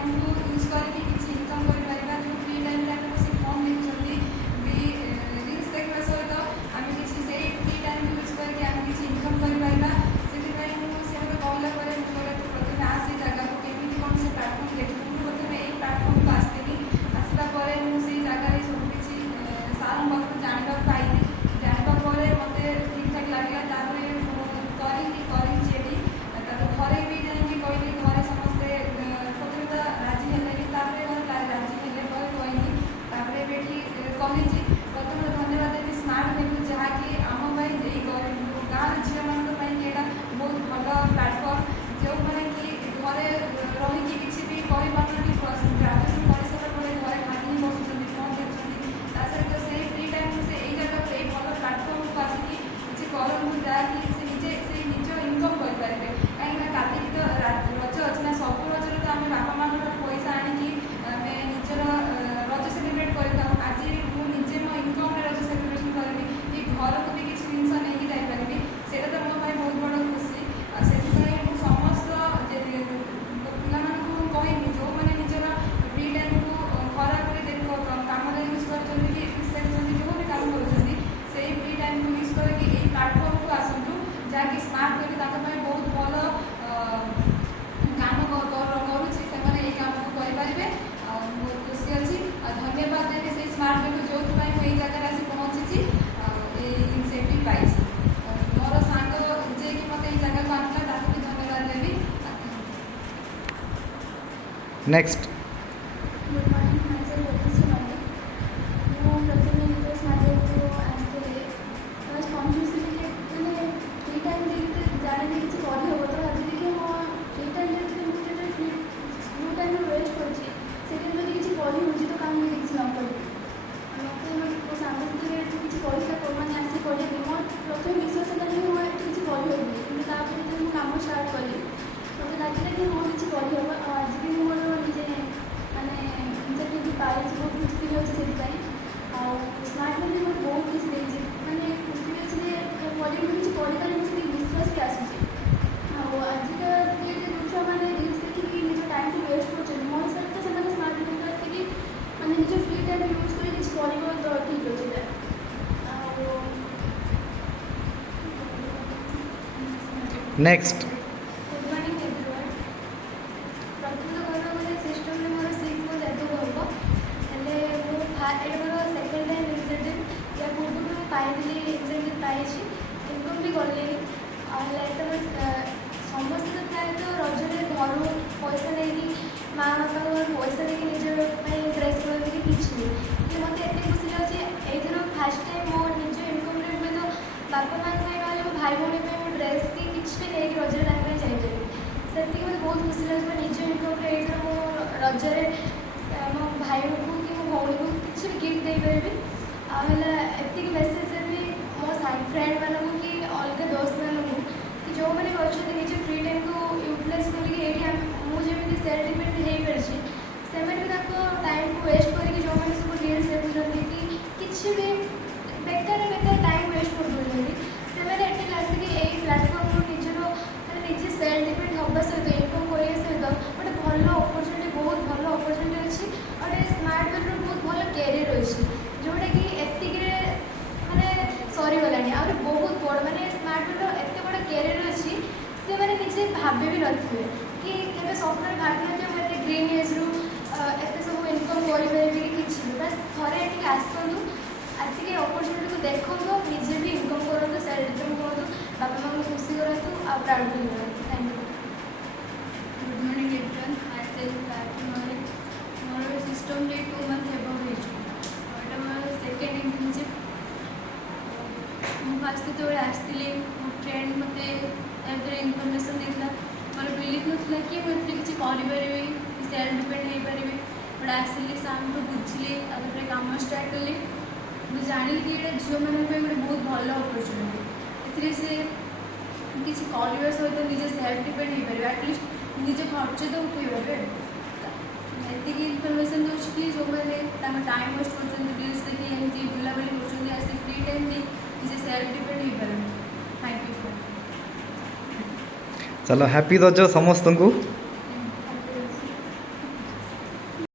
Time को use करके किसी इनकम कर पारिबा जो फ्री टाइम रे हम से फोन देखछंती भी रील्स देखबा सहित आम किसी से फ्री टाइम यूज करके आम किसी इनकम कर पारिबा सेति पई मु से मते कहला परे मु कहला तू प्रथमे आसी जगह को केमिति कोन से प्लेटफॉर्म देखि मु प्रथमे एई प्लेटफॉर्म को आस्तेनी आसला परे मु से जगह रे सब किछि सारा बात जानबा पाइली जानबा परे मते ठीक ठाक लागला तारे मु करी जेडी घरे भी जाइए कहली घरे समस्ते प्रथम तो राजी हेले तापर घर राजी हेले कहली तापर बेटी कही प्रथम धन्यवाद देवी स्मार्ट वैल्यू जहाँकि आम गाँव झील मानी यहाँ बहुत भल प्लाटफर्म जो मैंने कि घरे रही किसी भी कही पार्टी ग्राजुएसन कर सारा पर घरे खाली बसुँच फोन देखते सहित से फ्री टाइम से यही जगह ये भल प्लाटफर्म को आसिक किसी करूँ जहाँकि से निजे से निज इनकम करेंगे कहीं काली तो रज अच्छे ना सब रजर तो आम बापा मान पैसा आनिकी आम निजर रज सेलिब्रेट कर आज मुझे मो इनकम रज सेलिब्रेशन करी कि घर को भी किसी जिन नहीं जापरि से तो मो बहुत बड़ खुशी से समस्त पानी जो मैंने निजर फ्री टाइम को खराब देख कम यूज कर जो भी काम कर फ्री टाइम को यूज करके ये प्लाटफर्म को आसतु जहाँकि स्मार्ट करके बहुत भल काम करुच्ची से काम को करेंगे बहुत खुशी अच्छी धन्यवाद देवी से स्मार्ट वेल्यू जो मुझे जगह आसी पहुँची इनसेंटिव पाई मोर सांग जे कि मत जगह को आनला भी धन्यवाद देवी। Next good morning myself Lokesh Nandi मु प्रथमे जो स्मार्ट वेल्यू आसते फर्स्ट कन्फ्यूज थी कि मैंने फ्री टाइम देखते जाने किसी करहब तो भावी कि हाँ फ्री टाइम देखते फ्री स्कूल टाइम वेस्ट करती से किसी करहूँ तो कहीं किसी न करी मत मो सांग किसी कहला मैंने आसी करी मोर प्रथम विश्वास है कि हाँ किसी करहबी कि मुझे कम स्टार्ट कली मत लगे कि हाँ किसी करहब आज भी मोर निजे मानने इनसेंटिव पाई बहुत खुशी अच्छे से स्मार्ट वेल्यू मत बहुत किसी देती मैंने खुशी अच्छे कले किसी कर विश्वास भी आसूँ आजिका छुआ मैंने रील्स देखिए निज टाइम को वेस्ट कर मो हिसाब से स्मार्ट वेल्यू आसिक मैंने निज फ्री टाइम यूज कर किसी कर तो ठीक अच्छे नेक्स्ट गुड मॉर्निंग एवरीवन प्रथम तो कहना गले सिस्टम में मोर 6 मंथ एबव हम हेले मोर सेकेंड टाइम इनसेंटिव या पूर्व पाई इनसेंटिव पाई इनकम भी कले समस्त प्रायतः रजरे घर पैसा नहीं माँ बापा पैसा नहीं निजर ड्रेस करके किसी नहीं मत एत खुशी लगे ये फास्ट टाइम मो निज इनकम हुए तो बापा माँ ना मो भाई भाई ड्रेस कि किसी भी नहीं रजरे जापरि से मत बहुत खुशी लगे निज इनकम ये मो रजरे मो भाई को कि मो भौणी को किसी भी गिफ्ट दे पारि आती मेसेज भी मो फ्रेंड मानू कि अलग दोस्त मानू कि जो मैंने निज फ्री टाइम को यूटिलाइज करके मुझे सेल्फ डिपेंड हो पारी से टाइम को वेस्ट करके जो मैंने सब रील्स देखुं कि किसी भी बेकार बेकार टाइम वेस्ट कर दूसरी से आसिक यही प्लाटफर्म को निजर मैंने निजे सेल्फ डिपेंड हाँ सहित इनकम करने सहित गोटे भल अपरचुनिटी बहुत भल अपरचुनिटी अच्छी गोटे स्मार्ट वेल्यू बहुत भल कैरियर अच्छी जोटा कि एतिक मैंने सरीगला आहरी बहुत बड़ मैंने स्मार्ट वेल्यू एत बड़ कैरियर अच्छी से मैंने निजे भावे भी थे कि केवे स्वप्न भावी ना मैंने ग्रीन एज रु एत सब इनकम करेंगे कि बस थे ये आसतु आसिक अपरचुनिटी को देखो निजे भी इनकम करूँ सेल्फ डिपेंड करूँ बापा माँ को खुशी करूँ आ प्राउड फील करूँ thank you. Good morning everyone I self more system रे 2 मंथ एबव होटा मोर सेकेंड इंटर्नशिप मुझे फर्स्ट जो आसती मो फ्रेंड मत इनफर्मेशन देता मोर बिलीव ना कि मुझे किसी करें सेल्फ डिपेंड हो पारि बट आसिली सामने तो बुझिली तापर कम स्टार्ट कली मुझे जानी कि ये झील मानी गोटे बहुत भल अपरचुनिटी ए से किसी करने सहित निजे सेल्फ डिपेंड हो पारे आटलिस्ट निजे खर्च तो उठे ये इनफर्मेशन दूसरी कि जो मैंने टाइम वेस्ट कर रील्स देखिए एमती बुलाबुली कर आसिक फ्री टाइम नहीं निजे सेल्फ डिपेंड हो पारे। Thank you. चलो हैप्पी रज समस्त को।